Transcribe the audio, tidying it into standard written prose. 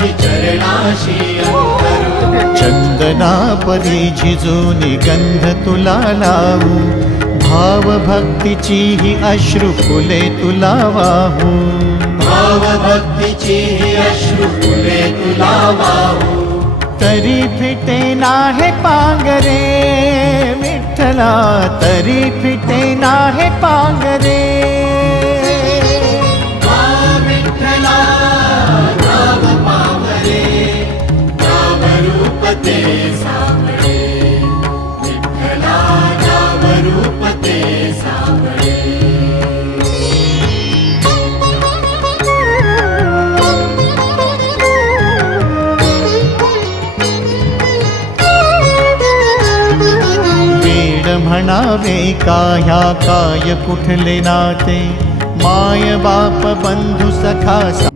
माझी चरणाशी अंतरू चंदना परी झिजूनी गंध तुला लावू भाव भक्तीची ही अश्रु फुले तुला वाहू भाव भक्तीची ही अश्रु फुले तुला वाहू तरी फिटे नाहे पांगरे विठ्ठला तरी फिटे नाहे पांगरे विठ्ठला नाव पावरे नाव रूप ते सावळे विठ्ठला नाव रूप ते सावळे म्हणावे काह्या काय कुठले नाते माय बाप बंधु सखा